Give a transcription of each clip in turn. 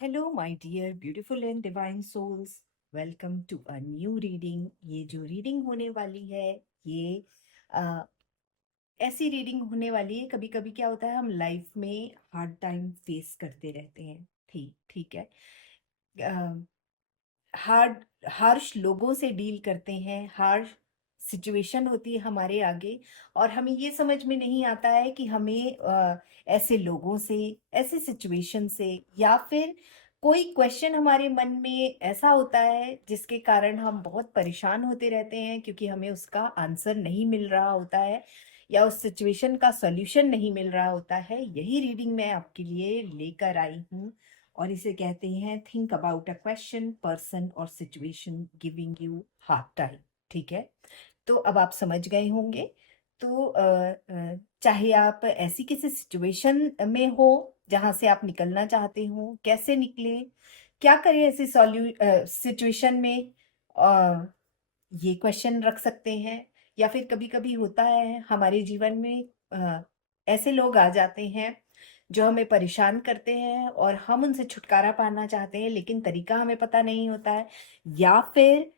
Hello my dear beautiful and divine souls. Welcome to a new reading. ये जो reading होने वाली है, ये अ, ऐसी रीडिंग होने वाली है। कभी कभी क्या होता है, हम लाइफ में हार्ड टाइम फेस करते रहते हैं। ठीक ठीक है। हार्ड हार्श लोगों से डील करते हैं, हार्श सिचुएशन होती है हमारे आगे, और हमें ये समझ में नहीं आता है कि हमें ऐसे लोगों से, ऐसे सिचुएशन से, या फिर कोई क्वेश्चन हमारे मन में ऐसा होता है जिसके कारण हम बहुत परेशान होते रहते हैं क्योंकि हमें उसका आंसर नहीं मिल रहा होता है या उस सिचुएशन का सॉल्यूशन नहीं मिल रहा होता है। यही रीडिंग मैं आपके लिए लेकर आई हूँ, और इसे कहते हैं think about a question, person और situation giving you hard time. ठीक है, तो अब आप समझ गए होंगे। तो चाहे आप ऐसी किसी सिचुएशन में हो जहां से आप निकलना चाहते हो, कैसे निकले, क्या करें ऐसी सिचुएशन में, अ, ये क्वेश्चन रख सकते हैं। या फिर कभी कभी होता है हमारे जीवन में ऐसे लोग आ जाते हैं जो हमें परेशान करते हैं और हम उनसे छुटकारा पाना चाहते हैं, लेकिन तरीका हमें पता नहीं होता है। या फिर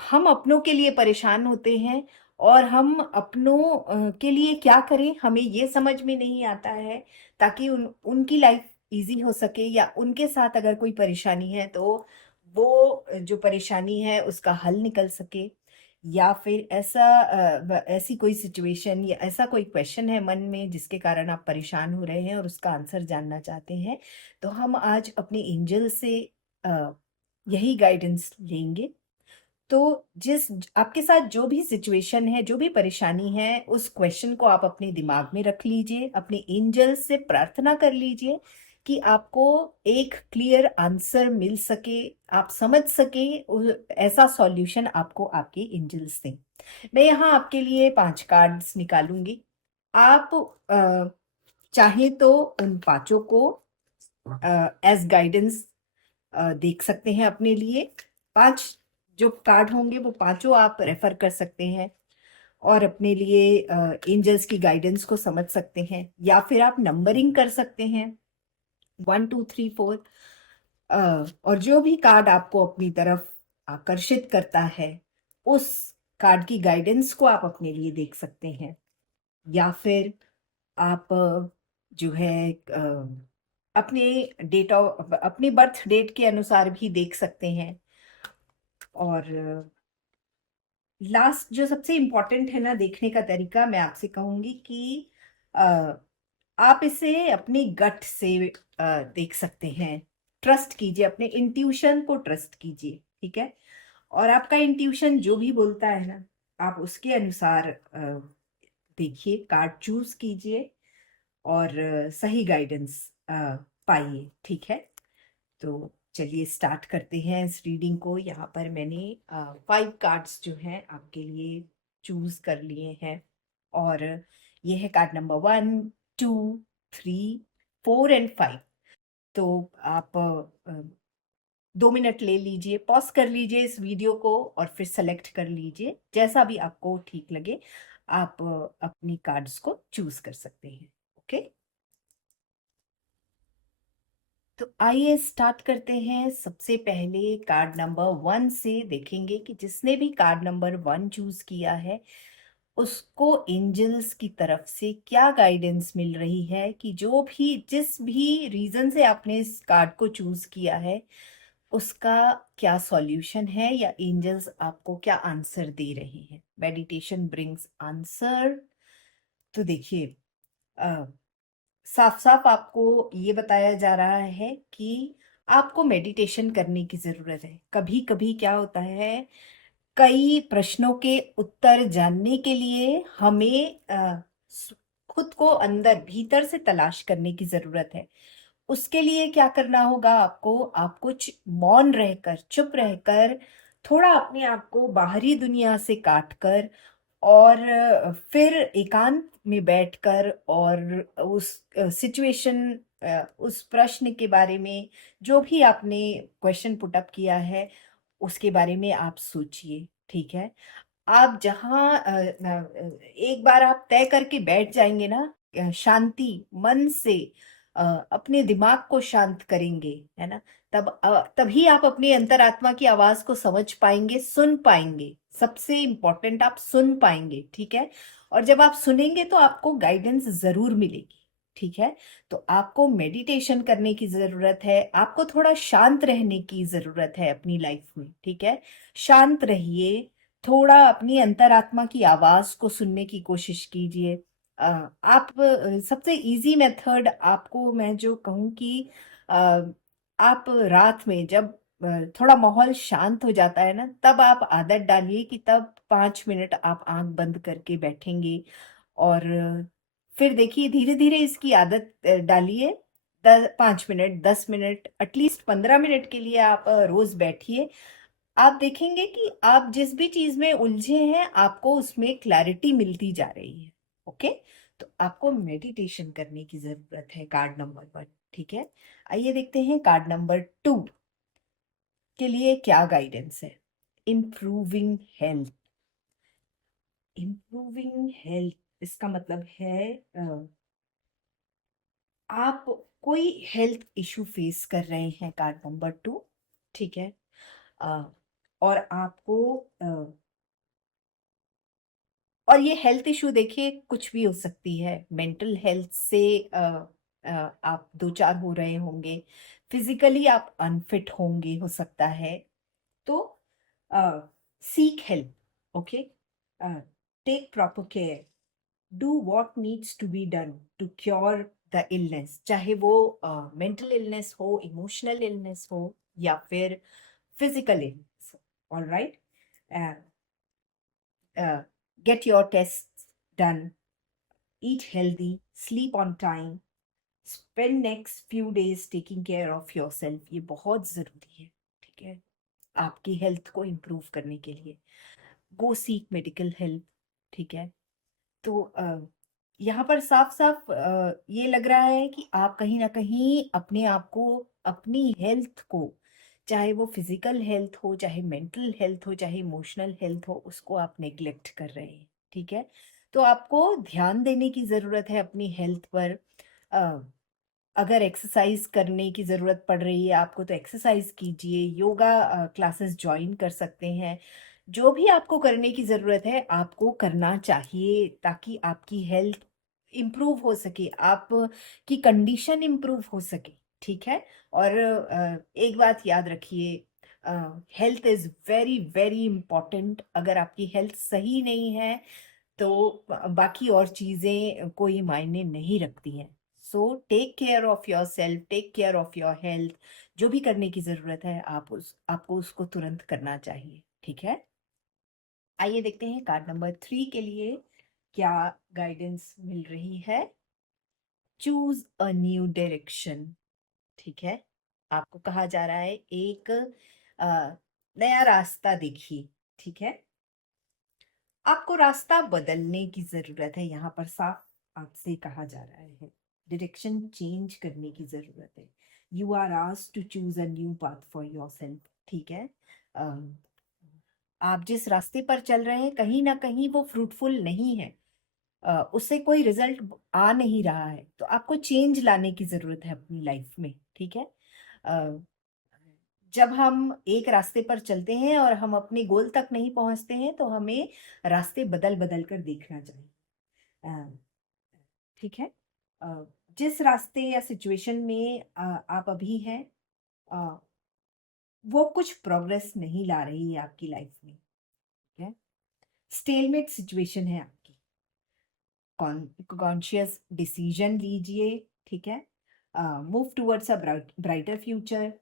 हम अपनों के लिए परेशान होते हैं और हम अपनों के लिए क्या करें हमें ये समझ में नहीं आता है, ताकि उनकी लाइफ इजी हो सके, या उनके साथ अगर कोई परेशानी है तो वो जो परेशानी है उसका हल निकल सके। या फिर ऐसी कोई सिचुएशन या ऐसा कोई क्वेश्चन है मन में जिसके कारण आप परेशान हो रहे हैं और उसका आंसर जानना चाहते हैं, तो हम आज अपने एंजल से अ, यही गाइडेंस लेंगे। तो जिस आपके साथ जो भी सिचुएशन है, जो भी परेशानी है, उस क्वेश्चन को आप अपने दिमाग में रख लीजिए, अपने एंजल से प्रार्थना कर लीजिए कि आपको एक क्लियर आंसर मिल सके, आप समझ सके, ऐसा सॉल्यूशन आपको आपके एंजल्स दें। मैं यहाँ आपके लिए 5 कार्ड्स निकालूंगी। आप अ, चाहें तो उन पांचों को एज गाइडेंस देख सकते हैं अपने लिए। 5 जो कार्ड होंगे वो पांचों आप रेफर कर सकते हैं और अपने लिए एंजल्स की गाइडेंस को समझ सकते हैं, या फिर आप नंबरिंग कर सकते हैं 1 2 3 4। और जो भी कार्ड आपको अपनी तरफ आकर्षित करता है, उस कार्ड की गाइडेंस को आप अपने लिए देख सकते हैं। या फिर आप जो है अपने अपने बर्थ डेट के अनुसार भी देख सकते हैं। और लास्ट जो सबसे इम्पोर्टेंट है ना देखने का तरीका, मैं आपसे कहूंगी कि अ, आप इसे अपनी गट से देख सकते हैं। ट्रस्ट कीजिए, अपने इंट्यूशन को ट्रस्ट कीजिए। ठीक है, और आपका इंट्यूशन जो भी बोलता है ना, आप उसके अनुसार देखिए, कार्ड चूज कीजिए और सही गाइडेंस पाइए। ठीक है, तो चलिए स्टार्ट करते हैं इस रीडिंग को। यहाँ पर मैंने 5 कार्ड्स जो हैं आपके लिए चूज कर लिए हैं, और ये है कार्ड नंबर 1 2 3 4 एंड 5। तो आप 2 मिनट ले लीजिए, पॉज कर लीजिए इस वीडियो को और फिर सेलेक्ट कर लीजिए, जैसा भी आपको ठीक लगे आप अपनी कार्ड्स को चूज कर सकते हैं। ओके, तो आइए स्टार्ट करते हैं। सबसे पहले कार्ड नंबर 1 से देखेंगे कि जिसने भी कार्ड नंबर 1 चूज किया है उसको एंजल्स की तरफ से क्या गाइडेंस मिल रही है, कि जो भी जिस भी रीजन से आपने इस कार्ड को चूज किया है उसका क्या सॉल्यूशन है, या एंजल्स आपको क्या आंसर दे रहे हैं। Meditation brings answer. तो देखिए, साफ साफ आपको ये बताया जा रहा है कि आपको मेडिटेशन करने की जरूरत है। कभी कभी क्या होता है, कई प्रश्नों के उत्तर जानने के लिए हमें खुद को अंदर भीतर से तलाश करने की जरूरत है। उसके लिए क्या करना होगा आपको, आप कुछ मौन रहकर, चुप रहकर, थोड़ा अपने आप को बाहरी दुनिया से काट कर, और फिर एकांत में बैठकर, और उस सिचुएशन, उस प्रश्न के बारे में, जो भी आपने क्वेश्चन पुट अप किया है उसके बारे में आप सोचिए। ठीक है, आप जहाँ एक बार आप तय करके बैठ जाएंगे ना, शांति मन से, अपने दिमाग को शांत करेंगे, है ना, तभी आप अपनी अंतरात्मा की आवाज को समझ पाएंगे, सुन पाएंगे। सबसे इम्पोर्टेंट, आप सुन पाएंगे, ठीक है। और जब आप सुनेंगे तो आपको गाइडेंस जरूर मिलेगी, ठीक है। तो आपको मेडिटेशन करने की जरूरत है, आपको थोड़ा शांत रहने की जरूरत है अपनी लाइफ में, ठीक है। शांत रहिए, थोड़ा अपनी अंतरात्मा की आवाज को सुनने की कोशिश कीजिए। आप सबसे इजी मेथड आपको मैं जो कहूँ कि अ, आप रात में जब थोड़ा माहौल शांत हो जाता है ना, तब आप आदत डालिए कि तब 5 मिनट आप आंख बंद करके बैठेंगे। और फिर देखिए धीरे धीरे इसकी आदत डालिए। 5 मिनट, 10 मिनट, एटलीस्ट 15 मिनट के लिए आप रोज बैठिए। आप देखेंगे कि आप जिस भी चीज में उलझे हैं आपको उसमें क्लैरिटी मिलती जा रही है। ओके। तो आपको मेडिटेशन करने की जरूरत है, कार्ड नंबर 1, ठीक है। आइए देखते हैं कार्ड नंबर 2 के लिए क्या गाइडेंस है। Improving health. इम्प्रूविंग हेल्थ इसका मतलब है आप कोई हेल्थ इशू फेस कर रहे हैं, कार्ड नंबर 2, ठीक है। अ, और आपको और ये हेल्थ इशू देखिए कुछ भी हो सकती है। मेंटल हेल्थ से आप दो चार हो रहे होंगे, फिजिकली आप अनफिट होंगे, हो सकता है। तो seek help, okay. Take proper care, do what needs to be done to cure the illness, चाहे वो मेंटल इलनेस हो, इमोशनल इलनेस हो, या फिर फिजिकल इलनेस हो। All right. Get your tests done, eat healthy, sleep on time, spend next few days taking care of yourself। ये बहुत ज़रूरी है, ठीक है, आपकी हेल्थ को इम्प्रूव करने के लिए। गो सीक मेडिकल हेल्प, ठीक है। तो यहाँ पर साफ साफ ये लग रहा है कि आप कहीं ना कहीं अपने आप को, अपनी हेल्थ को, चाहे वो फिजिकल हेल्थ हो, चाहे मेंटल हेल्थ हो, चाहे इमोशनल हेल्थ हो, उसको आप नेग्लेक्ट कर रहे हैं, ठीक है। तो आपको ध्यान देने की ज़रूरत है अपनी हेल्थ पर। अ, अगर एक्सरसाइज करने की ज़रूरत पड़ रही है आपको तो एक्सरसाइज कीजिए, योगा क्लासेस ज्वाइन कर सकते हैं। जो भी आपको करने की ज़रूरत है आपको करना चाहिए, ताकि आपकी हेल्थ इम्प्रूव हो सके, आप की कंडीशन इम्प्रूव हो सके, ठीक है। और एक बात याद रखिए, health is very very important. अगर आपकी हेल्थ सही नहीं है तो बाकी और चीजें कोई मायने नहीं रखती हैं। So take care of yourself, take care of your health. जो भी करने की जरूरत है आपको उसको तुरंत करना चाहिए, ठीक है। आइए देखते हैं कार्ड नंबर 3 के लिए क्या गाइडेंस मिल रही है। चूज अ न्यू डायरेक्शन, ठीक है। आपको कहा जा रहा है एक नया रास्ता देखिए, ठीक है। आपको रास्ता बदलने की जरूरत है, यहाँ पर साफ आपसे कहा जा रहा है। डायरेक्शन चेंज करने की जरूरत है। You are asked to choose a new path for yourself, ठीक है। अम, आप जिस रास्ते पर चल रहे हैं कहीं ना कहीं वो फ्रूटफुल नहीं है, उससे कोई रिजल्ट आ नहीं रहा है, तो आपको चेंज लाने की जरूरत है अपनी लाइफ में, ठीक है। अ, जब हम एक रास्ते पर चलते हैं और हम अपने गोल तक नहीं पहुंचते हैं तो हमें रास्ते बदल बदल कर देखना चाहिए। अ, ठीक है। अ, जिस रास्ते या सिचुएशन में आप अभी हैं, अ, वो कुछ प्रोग्रेस नहीं ला रही है आपकी लाइफ में, ठीक है। स्टेलमेट सिचुएशन है आपकी। कॉन्शियस डिसीजन लीजिए, ठीक है। Move towards a brighter future.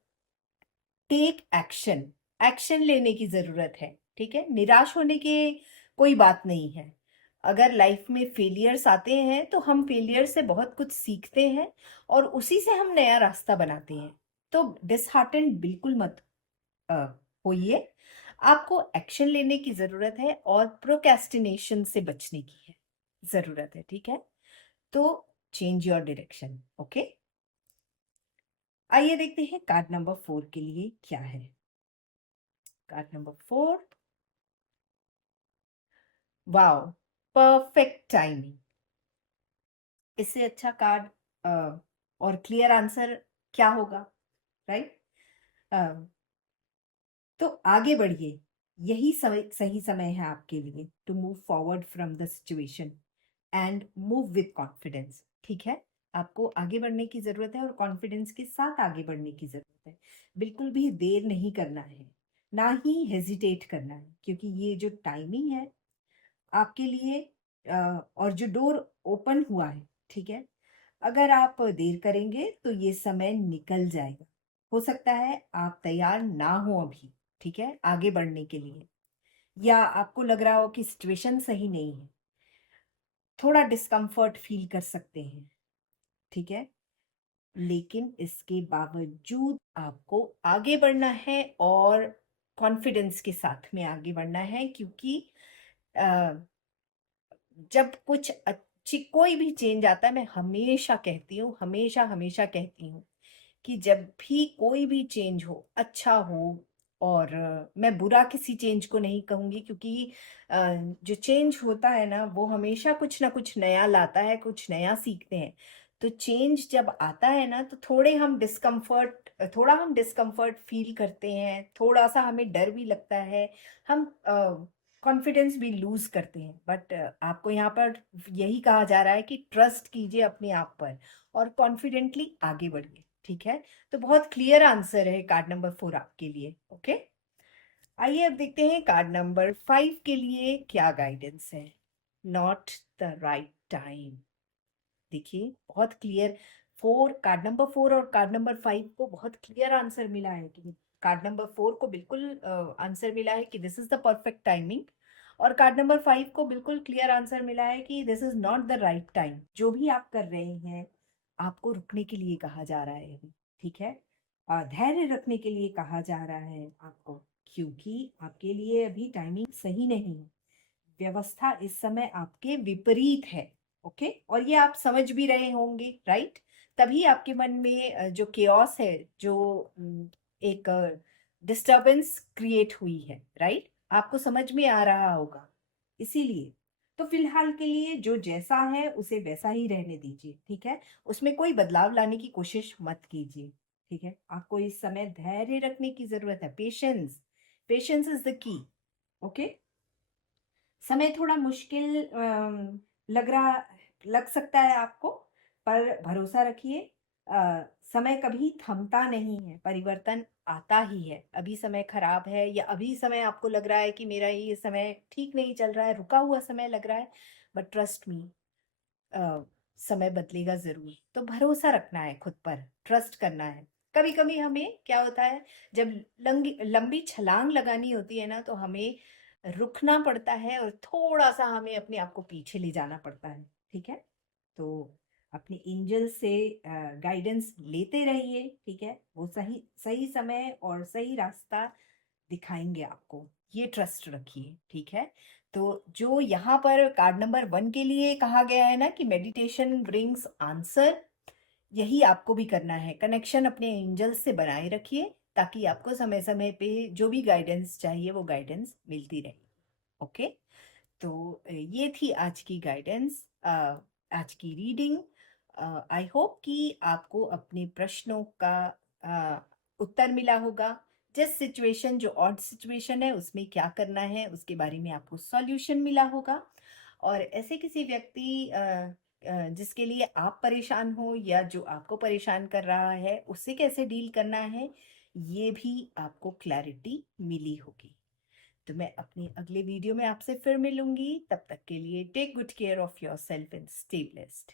Take action, action लेने की जरूरत है, ठीक है। निराश होने की कोई बात नहीं है। अगर लाइफ में फेलियर्स आते हैं तो हम फेलियर से बहुत कुछ सीखते हैं और उसी से हम नया रास्ता बनाते हैं। तो डिसहार्टेंड बिल्कुल मत अ, होइए। आपको एक्शन लेने की जरूरत है और प्रोक्रेस्टिनेशन से बचने की है जरूरत है, ठीक है। तो चेंज योर डायरेक्शन, ओके। आइए देखते हैं कार्ड नंबर 4 के लिए क्या है। Card number 4, wow, perfect timing. इससे अच्छा कार्ड और क्लियर आंसर क्या होगा, राइट? तो आगे बढ़िए, यही सही समय है आपके लिए to move forward from the situation and move with confidence. ठीक है, आपको आगे बढ़ने की जरूरत है और कॉन्फिडेंस के साथ आगे बढ़ने की जरूरत है। बिल्कुल भी देर नहीं करना है, ना ही हेजिटेट करना है, क्योंकि ये जो टाइमिंग है आपके लिए और जो डोर ओपन हुआ है, ठीक है, अगर आप देर करेंगे तो ये समय निकल जाएगा। हो सकता है आप तैयार ना हो अभी, ठीक है, आगे बढ़ने के लिए, या आपको लग रहा हो कि सिचुएशन सही नहीं है, थोड़ा डिस्कम्फर्ट फील कर सकते हैं, ठीक है, लेकिन इसके बावजूद आपको आगे बढ़ना है और कॉन्फिडेंस के साथ में आगे बढ़ना है, क्योंकि अ, जब कुछ अच्छी कोई भी चेंज आता है, मैं हमेशा कहती हूँ, हमेशा हमेशा कहती हूँ कि जब भी कोई भी चेंज हो, अच्छा हो, और मैं बुरा किसी चेंज को नहीं कहूंगी, क्योंकि जो चेंज होता है ना वो हमेशा कुछ ना कुछ नया लाता है, कुछ नया सीखते हैं। तो चेंज जब आता है ना तो थोड़ा हम डिस्कम्फर्ट फील करते हैं, थोड़ा सा हमें डर भी लगता है, हम कॉन्फिडेंस भी लूज करते हैं, बट आपको यहाँ पर यही कहा जा रहा है कि ट्रस्ट कीजिए अपने आप पर और कॉन्फिडेंटली आगे बढ़िए। ठीक है, तो बहुत क्लियर आंसर है कार्ड नंबर 4 आपके लिए। ओके, आइए अब देखते हैं कार्ड नंबर 5 के लिए क्या गाइडेंस है। Not the right time. देखिए, बहुत क्लियर, कार्ड नंबर 4 और कार्ड नंबर 5 को बहुत क्लियर आंसर मिला है कि कार्ड नंबर 4 को बिल्कुल आंसर मिला है कि this is the perfect timing, और कार्ड नंबर 5 को बिल्कुल क्लियर आंसर मिला है कि this is not the right time. जो भी आप कर रहे हैं, आपको रुकने के लिए कहा जा रहा है अभी, ठीक है, धैर्य रखने के लिए कहा जा रहा है आपको, क्योंकि आपके लिए अभी टाइमिंग सही नहीं है, व्यवस्था इस समय आपके विपरीत है। ओके, और ये आप समझ भी रहे होंगे, राइट? तभी आपके मन में जो केओस है, जो एक डिस्टरबेंस क्रिएट हुई है, राइट? आपको समझ में आ रहा होगा, इसीलिए तो फिलहाल के लिए जो जैसा है उसे वैसा ही रहने दीजिए, ठीक है, उसमें कोई बदलाव लाने की कोशिश मत कीजिए। ठीक है, आपको इस समय धैर्य रखने की जरूरत है, patience, patience is the key. Okay, समय थोड़ा मुश्किल लग सकता है आपको, पर भरोसा रखिए, समय कभी थमता नहीं है, परिवर्तन आता ही है। अभी समय खराब है या अभी समय आपको लग रहा है कि मेरा ये समय ठीक नहीं चल रहा है, रुका हुआ समय लग रहा है, बट ट्रस्ट मी, समय बदलेगा जरूर। तो भरोसा रखना है खुद पर, ट्रस्ट करना है। कभी कभी हमें क्या होता है, जब लंबी लंबी छलांग लगानी होती है ना, तो हमें रुकना पड़ता है और थोड़ा सा हमें अपने आप को पीछे ले जाना पड़ता है। ठीक है, तो अपने एंजल से गाइडेंस लेते रहिए, ठीक है, वो सही सही समय और सही रास्ता दिखाएंगे आपको, ये ट्रस्ट रखिए। ठीक है, तो जो यहाँ पर कार्ड नंबर 1 के लिए कहा गया है ना कि मेडिटेशन ब्रिंग्स आंसर, यही आपको भी करना है। कनेक्शन अपने एंजल से बनाए रखिए, ताकि आपको समय समय पे जो भी गाइडेंस चाहिए वो गाइडेंस मिलती रहे। ओके, तो ये थी आज की गाइडेंस, आज की रीडिंग। आई होप कि आपको अपने प्रश्नों का उत्तर मिला होगा। जिस सिचुएशन, जो ऑड सिचुएशन है, उसमें क्या करना है उसके बारे में आपको सॉल्यूशन मिला होगा। और ऐसे किसी व्यक्ति जिसके लिए आप परेशान हो या जो आपको परेशान कर रहा है, उससे कैसे डील करना है, ये भी आपको क्लैरिटी मिली होगी। तो मैं अपने अगले वीडियो में आपसे फिर मिलूंगी। तब तक के लिए take good care of yourself and stay blessed.